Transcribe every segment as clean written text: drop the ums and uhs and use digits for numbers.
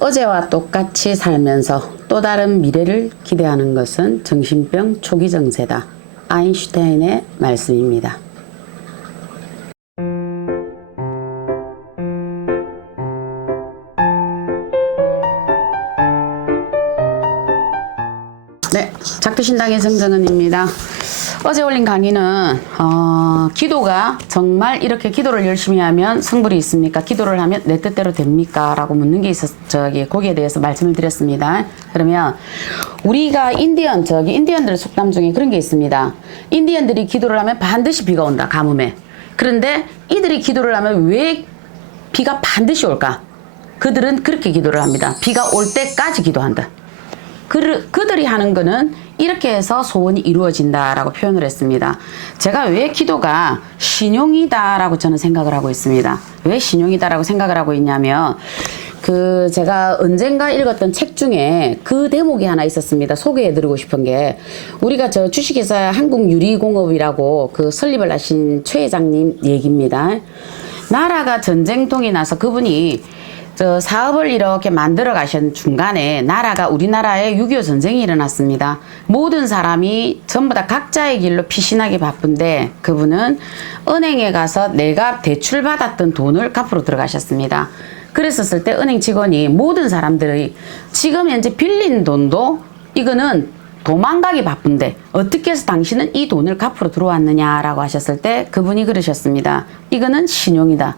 어제와 똑같이 살면서 또 다른 미래를 기대하는 것은 정신병 초기 증세다. 아인슈타인의 말씀입니다. 네, 작두신당의 정정은입니다. 어제 올린 강의는 기도가 정말 이렇게 기도를 열심히 하면 성불이 있습니까? 기도를 하면 내 뜻대로 됩니까? 라고 묻는 게 있어서 거기에 대해서 말씀을 드렸습니다. 그러면 우리가 인디언들 속담 중에 그런 게 있습니다. 인디언들이 기도를 하면 반드시 비가 온다, 가뭄에. 그런데 이들이 기도를 하면 왜 비가 반드시 올까? 그들은 그렇게 기도를 합니다. 비가 올 때까지 기도한다. 그들이 하는 거는 이렇게 해서 소원이 이루어진다라고 표현을 했습니다. 제가 왜 기도가 신용이다라고 저는 생각을 하고 있습니다. 왜 신용이다라고 생각을 하고 있냐면 제가 언젠가 읽었던 책 중에 그 대목이 하나 있었습니다. 소개해드리고 싶은 게 우리가 주식회사 한국유리공업이라고 설립을 하신 최 회장님 얘기입니다. 나라가 전쟁통이 나서 그분이 사업을 이렇게 만들어 가신 중간에 우리나라에 6.25 전쟁이 일어났습니다. 모든 사람이 전부 다 각자의 길로 피신하기 바쁜데 그분은 은행에 가서 내가 대출받았던 돈을 갚으러 들어가셨습니다. 그랬었을 때 은행 직원이 모든 사람들이 지금 현재 빌린 돈도 이거는 도망가기 바쁜데 어떻게 해서 당신은 이 돈을 갚으러 들어왔느냐라고 하셨을 때 그분이 그러셨습니다. 이거는 신용이다.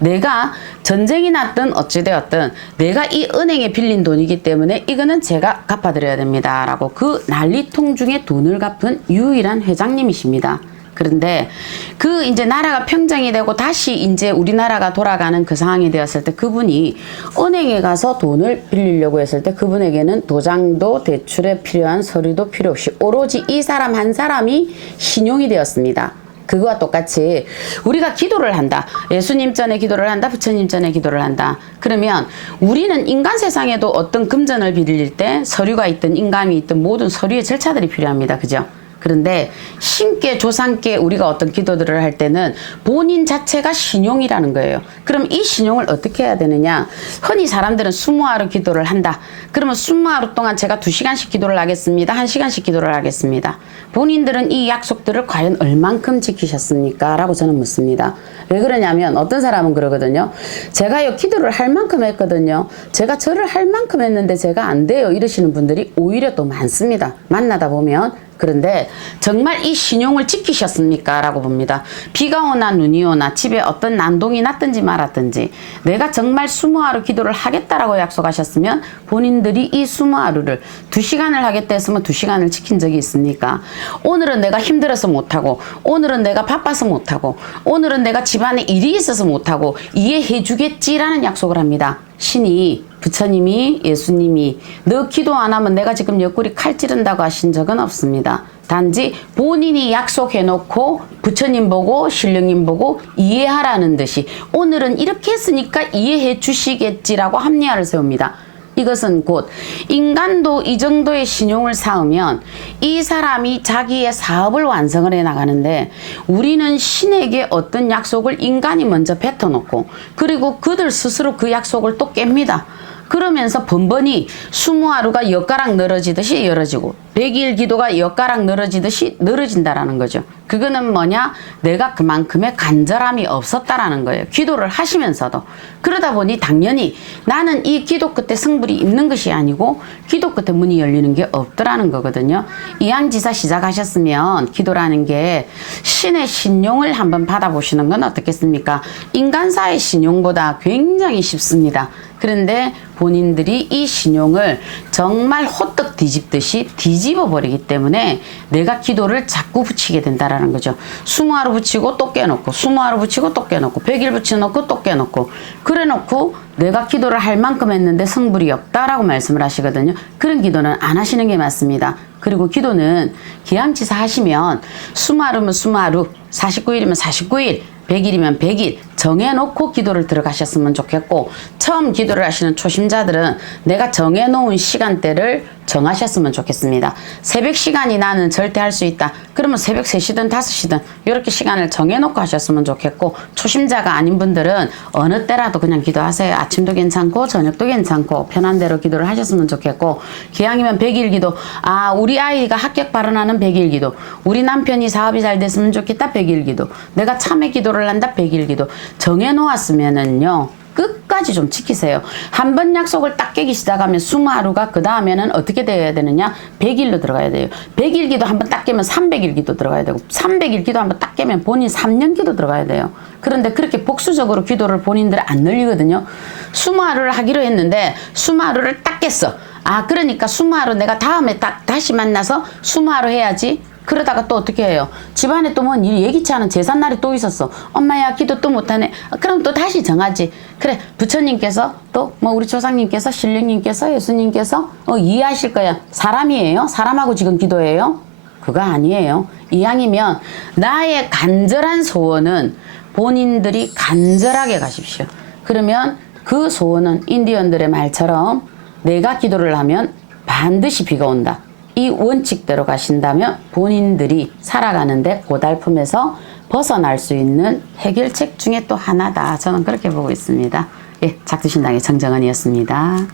내가 전쟁이 났든 어찌되었든 내가 이 은행에 빌린 돈이기 때문에 이거는 제가 갚아드려야 됩니다. 라고 그 난리통 중에 돈을 갚은 유일한 회장님이십니다. 그런데 이제 나라가 평정이 되고 다시 이제 우리나라가 돌아가는 그 상황이 되었을 때 그분이 은행에 가서 돈을 빌리려고 했을 때 그분에게는 도장도 대출에 필요한 서류도 필요 없이 오로지 이 사람 한 사람이 신용이 되었습니다. 그거와 똑같이 우리가 기도를 한다. 예수님 전에 기도를 한다. 부처님 전에 기도를 한다. 그러면 우리는 인간 세상에도 어떤 금전을 빌릴 때 서류가 있든 인감이 있든 모든 서류의 절차들이 필요합니다. 그죠? 그런데 신께 조상께 우리가 어떤 기도들을 할 때는 본인 자체가 신용이라는 거예요. 그럼 이 신용을 어떻게 해야 되느냐? 흔히 사람들은 20하루 기도를 한다. 그러면 20하루 동안 제가 2시간씩 기도를 하겠습니다. 1시간씩 기도를 하겠습니다. 본인들은 이 약속들을 과연 얼만큼 지키셨습니까? 라고 저는 묻습니다. 왜 그러냐면 어떤 사람은 그러거든요. 제가요 기도를 할 만큼 했거든요. 제가 절을 할 만큼 했는데 제가 안 돼요. 이러시는 분들이 오히려 또 많습니다. 만나다 보면. 그런데 정말 이 신용을 지키셨습니까? 라고 봅니다. 비가 오나 눈이 오나 집에 어떤 난동이 났든지 말았든지 내가 정말 20하루 기도를 하겠다라고 약속하셨으면 본인들이 이 20하루를 2시간을 하겠다 했으면 2시간을 지킨 적이 있습니까? 오늘은 내가 힘들어서 못하고 오늘은 내가 바빠서 못하고 오늘은 내가 집안에 일이 있어서 못하고 이해해 주겠지라는 약속을 합니다. 신이 부처님이 예수님이 너 기도 안 하면 내가 지금 옆구리 칼 찌른다고 하신 적은 없습니다. 단지 본인이 약속해놓고 부처님 보고 신령님 보고 이해하라는 듯이 오늘은 이렇게 했으니까 이해해 주시겠지라고 합리화를 세웁니다. 이것은 곧 인간도 이 정도의 신용을 쌓으면 이 사람이 자기의 사업을 완성을 해 나가는데 우리는 신에게 어떤 약속을 인간이 먼저 뱉어놓고 그리고 그들 스스로 그 약속을 또 깹니다. 그러면서 번번이 20하루가 엿가락 늘어지듯이 열어지고 100일 기도가 엿가락 늘어지듯이 늘어진다라는 거죠. 그거는 뭐냐? 내가 그만큼의 간절함이 없었다라는 거예요. 기도를 하시면서도. 그러다 보니 당연히 나는 이 기도 끝에 성불이 있는 것이 아니고 기도 끝에 문이 열리는 게 없더라는 거거든요. 이양지사 시작하셨으면 기도라는 게 신의 신용을 한번 받아보시는 건 어떻겠습니까? 인간사의 신용보다 굉장히 쉽습니다. 그런데 본인들이 이 신용을 정말 호떡 뒤집듯이 뒤집어 버리기 때문에 내가 기도를 자꾸 붙이게 된다라는 거죠. 20하루 붙이고 또 깨놓고 20하루 붙이고 또 깨놓고 100일 붙여놓고 또 깨놓고 그래 놓고 내가 기도를 할 만큼 했는데 성불이 없다라고 말씀을 하시거든요. 그런 기도는 안 하시는 게 맞습니다. 그리고 기도는 기암지사 하시면 20하루면 20하루 49일이면 49일 100일이면 100일 정해놓고 기도를 들어가셨으면 좋겠고, 처음 기도를 하시는 초심자들은 내가 정해놓은 시간대를 정하셨으면 좋겠습니다. 새벽 시간이 나는 절대 할 수 있다. 그러면 새벽 3시든 5시든 이렇게 시간을 정해놓고 하셨으면 좋겠고, 초심자가 아닌 분들은 어느 때라도 그냥 기도하세요. 아침도 괜찮고 저녁도 괜찮고 편한 대로 기도를 하셨으면 좋겠고, 기왕이면 100일 기도, 아 우리 아이가 합격 발언하는 100일 기도, 우리 남편이 사업이 잘 됐으면 좋겠다 100일 기도, 내가 참회 기도를 한다 100일 기도, 정해놓았으면은요 끝까지 좀 지키세요. 한 번 약속을 딱 깨기 시작하면 20하루가 그 다음에는 어떻게 되어야 되느냐? 100일로 들어가야 돼요. 100일 기도 한 번 딱 깨면 300일 기도 들어가야 되고, 300일 기도 한 번 딱 깨면 본인 3년 기도 들어가야 돼요. 그런데 그렇게 복수적으로 기도를 본인들 안 늘리거든요. 20하루를 하기로 했는데 20하루를 딱 깼어. 아 그러니까 20하루 내가 다음에 다시 만나서 20하루 해야지. 그러다가 또 어떻게 해요? 집안에 또 뭔 일 예기치 않은 제삿날이 또 있었어. 엄마야 기도 또 못하네. 그럼 또 다시 정하지. 그래 부처님께서 또 뭐 우리 조상님께서 신령님께서 예수님께서 이해하실 거야. 사람이에요? 사람하고 지금 기도해요? 그거 아니에요. 이왕이면 나의 간절한 소원은 본인들이 간절하게 가십시오. 그러면 그 소원은 인디언들의 말처럼 내가 기도를 하면 반드시 비가 온다. 이 원칙대로 가신다면 본인들이 살아가는데 고달픔에서 벗어날 수 있는 해결책 중에 또 하나다. 저는 그렇게 보고 있습니다. 예, 작두신당의 정정은이었습니다.